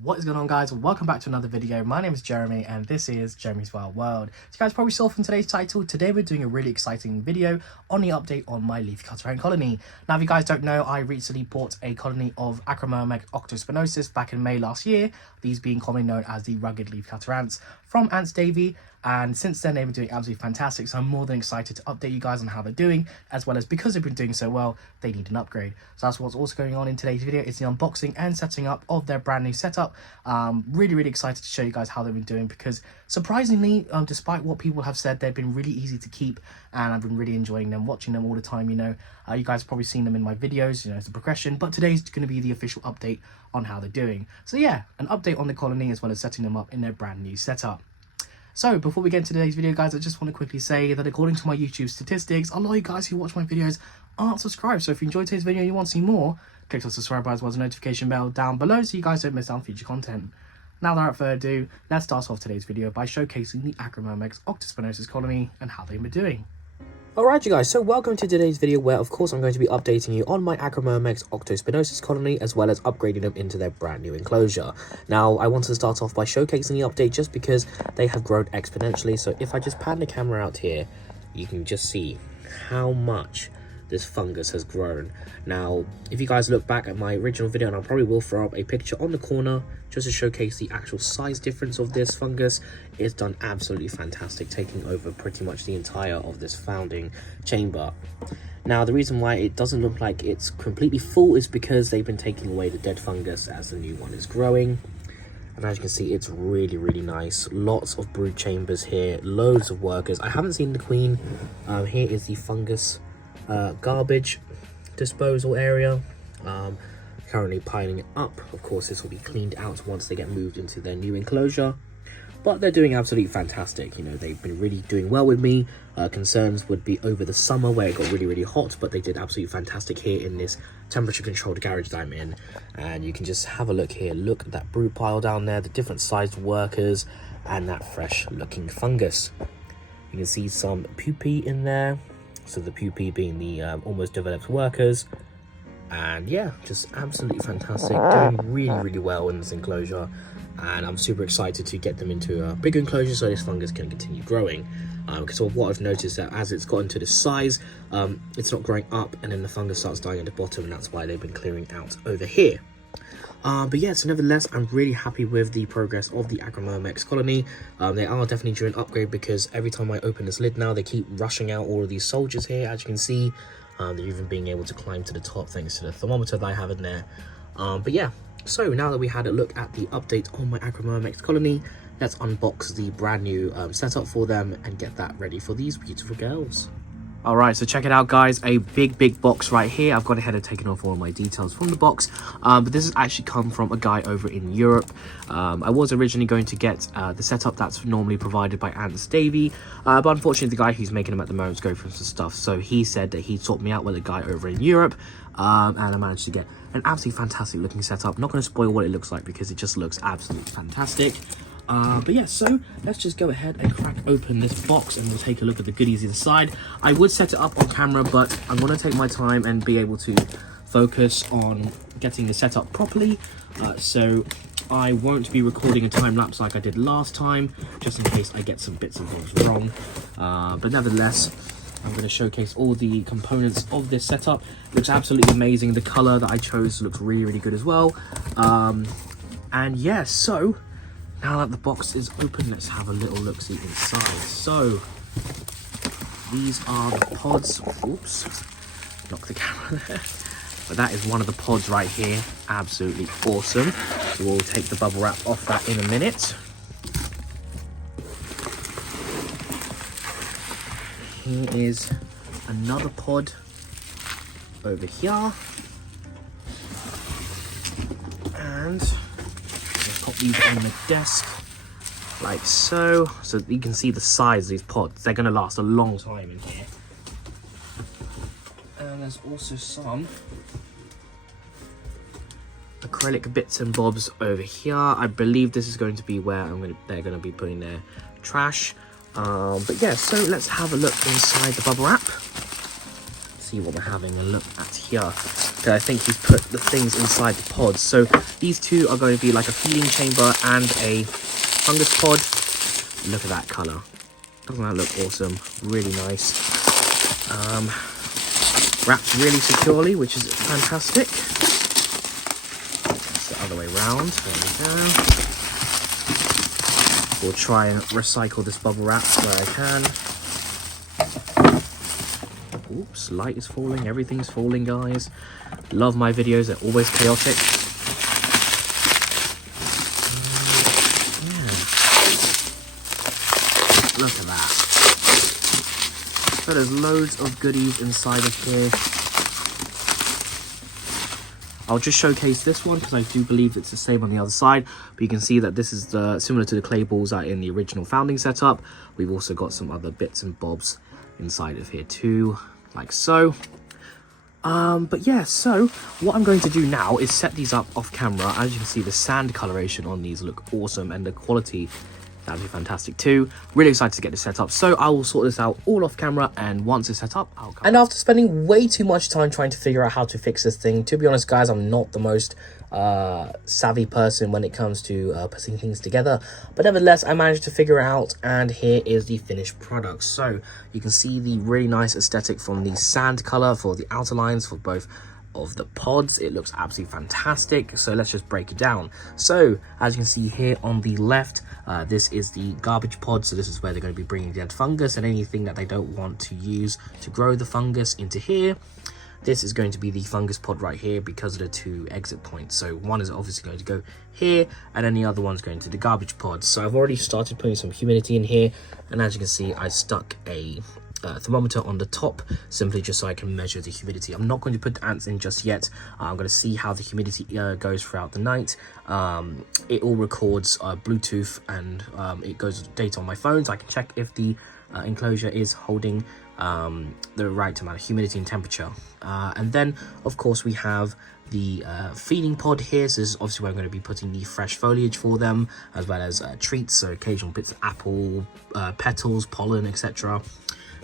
What is going on, guys? Welcome back to another video. My name is Jeremy and this is Jeremy's Wild World. So you guys probably saw from today's title, today we're doing a really exciting video on the update on my Leafcutter ant colony. Now, if you guys don't know, I recently bought a colony of Acromyrmex octospinosus back in May last year, these being commonly known as the rugged Leafcutter ants, from Ants Davy. And since then they've been doing absolutely fantastic, so I'm more than excited to update you guys on how they're doing, as well as because they've been doing so well, they need an upgrade. So that's what's also going on in today's video. It's the unboxing and setting up of their brand new setup. Really excited to show you guys how they've been doing, because surprisingly, despite what people have said, they've been really easy to keep, and I've been really enjoying them, watching them all the time. You guys have probably seen them in my videos, it's the progression, but today's going to be the official update on how they're doing. So yeah, an update on the colony as well as setting them up in their brand new setup. So before we get into today's video, guys, I just want to quickly say that according to my YouTube statistics, a lot of you guys who watch my videos aren't subscribed. So if you enjoyed today's video and you want to see more, click on subscribe as well as the notification bell down below so you guys don't miss out on future content. Now, without further ado, let's start off today's video by showcasing the Acromyrmex octospinosus colony and how they've been doing. Alright, you guys, so welcome to today's video where, of course, I'm going to be updating you on my Acromyrmex octospinosus colony as well as upgrading them into their brand new enclosure. Now, I want to start off by showcasing the update just because they have grown exponentially. So if I just pan the camera out here, you can just see how much this fungus has grown. Now, if you guys look back at my original video, and I probably will throw up a picture on the corner just to showcase the actual size difference of this fungus, it's done absolutely fantastic, taking over pretty much the entire of this founding chamber. Now, the reason why it doesn't look like it's completely full is because they've been taking away the dead fungus as the new one is growing. And as you can see, it's really nice. Lots of brood chambers here, loads of workers. I haven't seen the queen. Here is the fungus garbage disposal area, currently piling it up. Of course, this will be cleaned out once they get moved into their new enclosure, but they're doing absolutely fantastic. They've been really doing well with me. Concerns would be over the summer where it got really hot, but they did absolutely fantastic here in this temperature controlled garage that I'm in. And you can just have a look here. Look at that brood pile down there, the different sized workers, and that fresh looking fungus. You can see some pupae in there. So the pupae being the almost developed workers. And yeah, just absolutely fantastic, doing really well in this enclosure. And I'm super excited to get them into a bigger enclosure so this fungus can continue growing. Because of what I've noticed, that as it's gotten to this size, it's not growing up, and then the fungus starts dying at the bottom, and that's why they've been clearing out over here. But yeah, so nevertheless, I'm really happy with the progress of the Acromyrmex colony. They are definitely due an upgrade, because every time I open this lid now, they keep rushing out all of these soldiers here. As you can see, they're even being able to climb to the top thanks to the thermometer that I have in there. But yeah, so now that we had a look at the update on my Acromyrmex colony, let's unbox the brand new setup for them and get that ready for these beautiful girls. Alright, so check it out, guys. A big box right here. I've gone ahead and taken off all of my details from the box, but this has actually come from a guy over in Europe. I was originally going to get the setup that's normally provided by Ants Davy, but unfortunately the guy who's making them at the moment is going through some stuff, so he said that he'd sort me out with a guy over in Europe, and I managed to get an absolutely fantastic looking setup. I'm not going to spoil what it looks like because it just looks absolutely fantastic. But yeah, so let's just go ahead and crack open this box and we'll take a look at the goodies inside. I would set it up on camera, but I'm going to take my time and be able to focus on getting the setup properly. So I won't be recording a time lapse like I did last time, just in case I get some bits and bobs wrong. But nevertheless, I'm going to showcase all the components of this setup. It looks absolutely amazing. The color that I chose looks really good as well. And yeah, so now that the box is open, let's have a little look-see inside. So, these are the pods. Oops, knock the camera there. But that is one of the pods right here. Absolutely awesome. So we'll take the bubble wrap off that in a minute. Here is another pod over here. And pop these on the desk like so you can see the size of these pods. They're going to last a long time in here. And there's also some acrylic bits and bobs over here. I believe this is going to be where they're going to be putting their trash. But yeah, so let's have a look inside the bubble wrap. see what we're having a look at here. Okay, I think he's put the things inside the pods. So these two are going to be like a feeding chamber and a fungus pod. Look at that color. Doesn't that look awesome? Really nice. Wrapped really securely, which is fantastic. That's the other way around. There we go. We'll try and recycle this bubble wrap where I can. Oops, light is falling, everything's falling, guys. Love my videos, they're always chaotic. Yeah. Look at that. So there's loads of goodies inside of here. I'll just showcase this one because I do believe it's the same on the other side. But you can see that this is similar to the clay balls that are in the original founding setup. We've also got some other bits and bobs inside of here too, like so. But yeah, so what I'm going to do now is set these up off camera. As you can see, the sand coloration on these look awesome, and the quality, that'd be fantastic too. Really excited to get this set up. So I will sort this out all off camera, and once it's set up, I'll come. And after spending way too much time trying to figure out how to fix this thing, to be honest, guys, I'm not the most savvy person when it comes to putting things together, but nevertheless I managed to figure it out, and here is the finished product. So you can see the really nice aesthetic from the sand color for the outer lines for both of the pods. It looks absolutely fantastic. So let's just break it down. So as you can see here on the left, this is the garbage pod. So this is where they're going to be bringing dead fungus and anything that they don't want to use to grow the fungus into here. This is going to be the fungus pod right here because of the two exit points. So one is obviously going to go here, and then the other one's going to the garbage pod. So I've already started putting some humidity in here, and as you can see, I stuck a thermometer on the top simply just so I can measure the humidity. I'm not going to put the ants in just yet. I'm going to see how the humidity goes throughout the night. It all records Bluetooth, and it goes data on my phone, so I can check if the enclosure is holding the right amount of humidity and temperature. And then of course we have the feeding pod here. So this is obviously where I'm going to be putting the fresh foliage for them, as well as treats, so occasional bits of apple, petals, pollen, etc.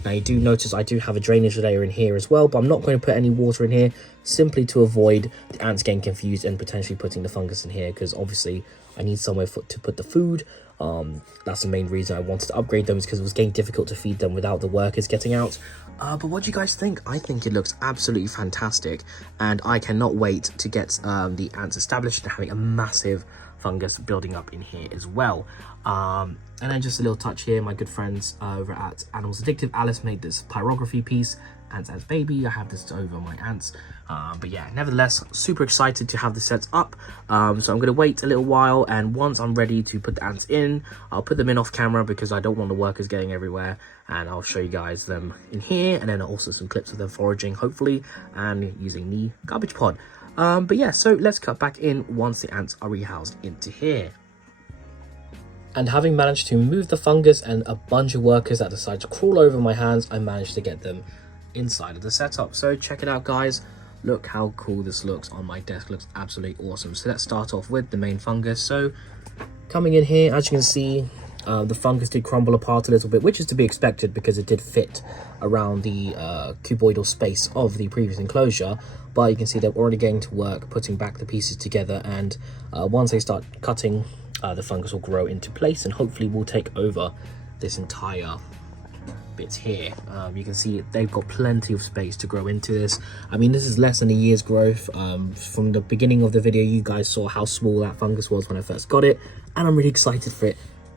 Now you do notice I do have a drainage layer in here as well, but I'm not going to put any water in here, simply to avoid the ants getting confused and potentially putting the fungus in here, because obviously I need somewhere to put the food. That's the main reason I wanted to upgrade them, is because it was getting difficult to feed them without the workers getting out. But what do you guys think? I think it looks absolutely fantastic, and I cannot wait to get the ants established and having a massive fungus building up in here as well. And then just a little touch here, my good friends over at Animals Addictive, Alice made this pyrography piece, Ants Baby. I have this over my ants. But yeah, nevertheless, super excited to have this set up. So I'm going to wait a little while, and once I'm ready to put the ants in, I'll put them in off camera because I don't want the workers getting everywhere, and I'll show you guys them in here, and then also some clips of them foraging, hopefully, and using the garbage pod. But yeah, so let's cut back in once the ants are rehoused into here. And having managed to move the fungus and a bunch of workers that decided to crawl over my hands, I managed to get them inside of the setup. So check it out, guys. Look how cool this looks on my desk. Looks absolutely awesome. So let's start off with the main fungus. So coming in here, as you can see, the fungus did crumble apart a little bit, which is to be expected because it did fit around the cuboidal space of the previous enclosure. But you can see they're already getting to work putting back the pieces together, and once they start cutting, the fungus will grow into place, and hopefully will take over this entire bit here. You can see they've got plenty of space to grow into this. I mean, this is less than a year's growth. From the beginning of the video, you guys saw how small that fungus was when I first got it, and I'm really excited for it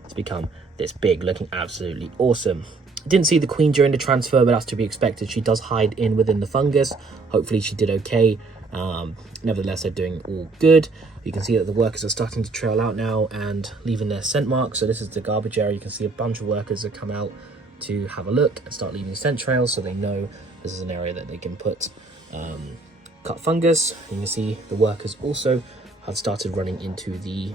to become this big, looking absolutely awesome. Didn't see the queen during the transfer, but that's to be expected. She does hide in within the fungus. Hopefully she did okay. Nevertheless, they're doing all good. You can see that the workers are starting to trail out now and leaving their scent marks. So this is the garbage area. You can see a bunch of workers that come out to have a look and start leaving scent trails, so they know this is an area that they can put cut fungus. You can see the workers also have started running into the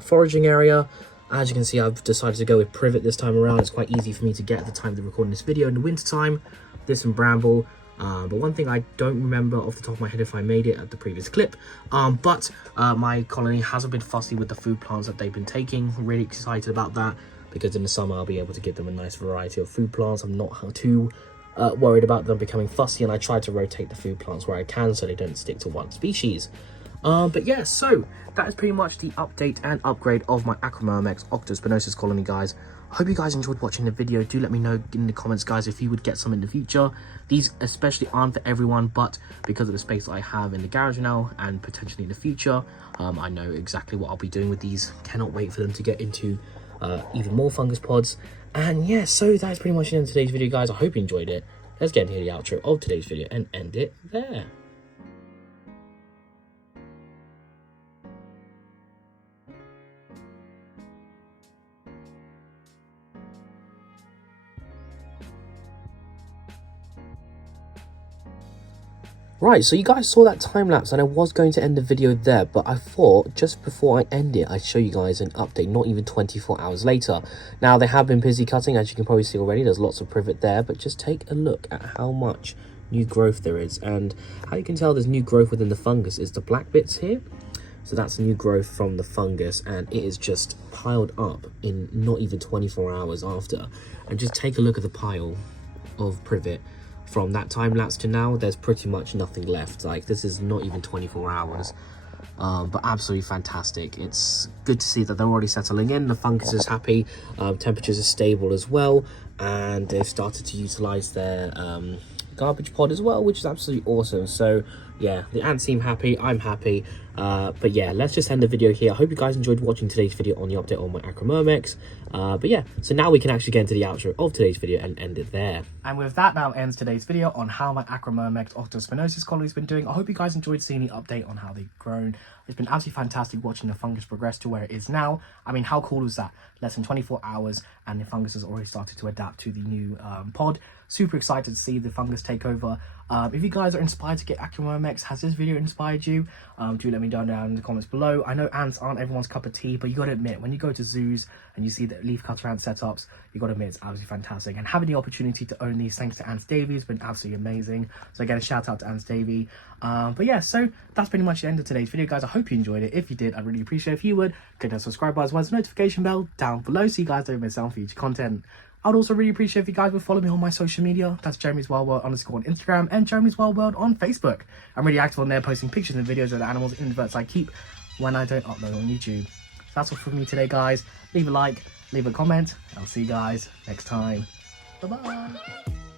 foraging area. As you can see, I've decided to go with privet this time around. It's quite easy for me to get at the time of recording this video in the winter time. This and bramble. But one thing I don't remember off the top of my head if I made it at the previous clip, but my colony hasn't been fussy with the food plants that they've been taking. Really excited about that, because in the summer I'll be able to give them a nice variety of food plants. I'm not too worried about them becoming fussy, and I try to rotate the food plants where I can so they don't stick to one species. But yeah, so that is pretty much the update and upgrade of my Acromyrmex octospinosus colony, guys. I hope you guys enjoyed watching the video. Do let me know in the comments, guys, if you would get some in the future. These especially aren't for everyone, but because of the space that I have in the garage now and potentially in the future, I know exactly what I'll be doing with these. Cannot wait for them to get into even more fungus pods. And yeah, so that is pretty much the end of today's video, guys. I hope you enjoyed it. Let's get into the outro of today's video and end it there. Right, so you guys saw that time lapse, and I was going to end the video there, but I thought just before I end it, I'd show you guys an update, not even 24 hours later. Now, they have been busy cutting, as you can probably see already. There's lots of privet there, but just take a look at how much new growth there is. And how you can tell there's new growth within the fungus is the black bits here. So that's new growth from the fungus, and it is just piled up in not even 24 hours after. And just take a look at the pile of privet. From that time lapse to now, there's pretty much nothing left. Like, this is not even 24 hours. But absolutely fantastic. It's good to see that they're already settling in. The fungus is happy. Temperatures are stable as well, and they've started to utilize their garbage pod as well, which is absolutely awesome. So yeah, the ants seem happy, I'm happy. But yeah, let's just end the video here. I hope you guys enjoyed watching today's video on the update on my Acromyrmex. But yeah, so now we can actually get into the outro of today's video and end it there. And with that, now ends today's video on how my Acromyrmex octospinosus colony's been doing. I hope you guys enjoyed seeing the update on how they've grown. It's been absolutely fantastic watching the fungus progress to where it is now. I mean, how cool is that? Less than 24 hours and the fungus has already started to adapt to the new pod. Super excited to see the fungus take over. If you guys are inspired to get Acromyrmex, has this video inspired you? Do let me know down in the comments below. I know ants aren't everyone's cup of tea, but you got to admit, when you go to zoos and you see the leafcutter ant setups, you got to admit it's absolutely fantastic. And having the opportunity to own these thanks to Ants Davey has been absolutely amazing. So again, a shout out to Ants Davey. But yeah, so that's pretty much the end of today's video, guys. I hope you enjoyed it. If you did, I'd really appreciate it if you would click that subscribe button as well as the notification bell down below so you guys don't miss out on future content. I'd also really appreciate if you guys would follow me on my social media. That's Jeremy's Wild World _ on Instagram and Jeremy's Wild World on Facebook. I'm really active on there, posting pictures and videos of the animals and inverts I keep when I don't upload on YouTube. So that's all from me today, guys. Leave a like, leave a comment. I'll see you guys next time. Bye-bye.